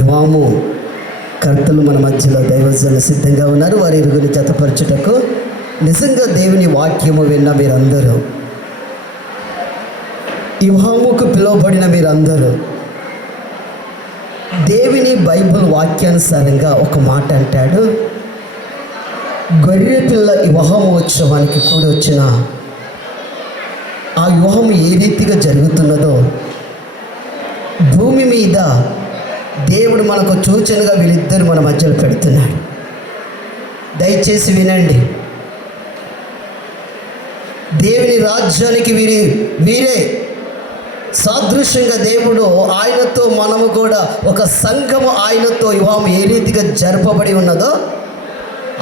ఇవాము కర్తలు మన మధ్యలో దైవజనులు సిద్ధంగా ఉన్నారు. వారి ఇరుగుని జతపరచుటకు నిజంగా దేవుని వాక్యము విన్న మీరందరూ, ఇవాముకు పిలువబడిన మీరందరూ దేవుని బైబిల్ వాక్యానుసారంగా ఒక మాట అంటాడు. గొర్రె పిల్ల వివాహమోత్సవానికి కూడి వచ్చిన ఆ వివాహం ఏ రీతిగా జరుగుతున్నదో భూమి మీద దేవుడు మనకు సూచనగా వీళ్ళిద్దరు మన మధ్యలో పెడుతున్నాడు. దయచేసి వినండి. దేవుని రాజ్యానికి వీరే సాదృశ్యంగా దేవుడు ఆయనతో మనము కూడా ఒక సంఘము ఆయనతో వివాహం ఏ రీతిగా జరపబడి ఉన్నదో,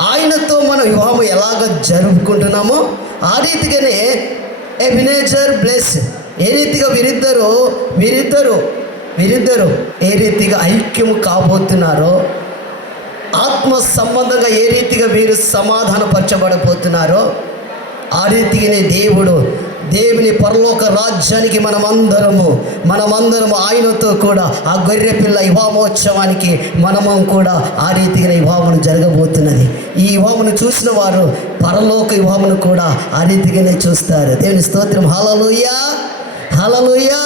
ఆయనతో మనం వివాహం ఎలాగ జరుపుకుంటున్నామో ఆ రీతిగానే ఎబినేజర్ బ్లెస్ ఏ రీతిగా వీరిద్దరు ఏ రీతిగా ఐక్యము కాబోతున్నారో, ఆత్మ సంబంధంగా ఏ రీతిగా వీరు సమాధానపరచబడబోతున్నారో ఆ రీతిగానే దేవుని పరలోక రాజ్యానికి మనమందరము ఆయనతో కూడా ఆ గొర్రె పిల్ల వివాహమోత్సవానికి మనము కూడా ఆ రీతిగానే వివాహం జరగబోతున్నది. ఈ వివాహమును చూసిన వారు పరలోక వివాహమును కూడా ఆ రీతిగానే చూస్తారు. దేవుని స్తోత్రం. హల్లెలూయా, హల్లెలూయా.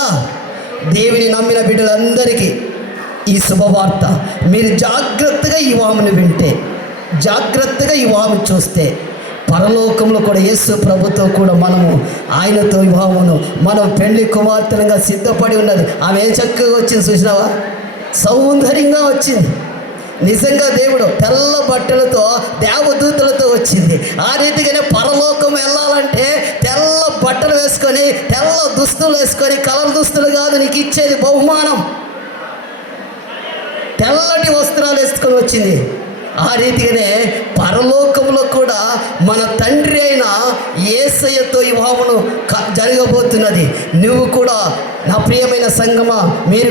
దేవుని నమ్మిన బిడ్డలందరికీ ఈ శుభవార్త, మీరు జాగ్రత్తగా ఈ వివాహమును వింటే, జాగ్రత్తగా ఈ వివాహం చూస్తే పరలోకంలో కూడా యేసు ప్రభుతో కూడా మనము ఆయనతో వివాహమును మనం పెళ్లి కుమార్తెలుగా సిద్ధపడి ఉన్నది. ఆమె ఏ చక్కగా వచ్చింది చూసినావా? సౌందర్యంగా వచ్చింది. నిజంగా దేవుడు తెల్ల బట్టలతో దేవదూతలతో వచ్చింది. ఆ రీతిగానే పరలోకం వెళ్ళాలంటే తెల్ల బట్టలు వేసుకొని, తెల్ల దుస్తులు వేసుకొని, కలర్ దుస్తులు కాదు నీకు ఇచ్చేది బహుమానం, తెల్లటి వస్త్రాలు వేసుకొని వచ్చింది. ఆ రీతిగానే పరలోకంలో కూడా మన తండ్రి అయిన యేసయ్యతో వివాహమును జరగబోతున్నది. నువ్వు కూడా నా ప్రియమైన సంగమా, మీరు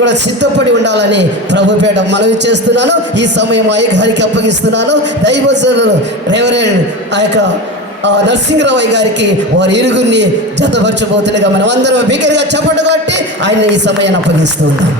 కూడా సిద్ధపడి ఉండాలని ప్రభుపేట మనవి చేస్తున్నాను. ఈ సమయం అయ్యగారికి అప్పగిస్తున్నాను. దైవజనులు రెవరెండ్ ఆ యొక్క నరసింహరావు గారికి వారి ఇరుగురిని జతపరచబోతుండగా మనం అందరం బిగ్గరగా చప్పట్లు కొట్టి ఆయన ఈ సమయాన్ని అప్పగిస్తున్నాం.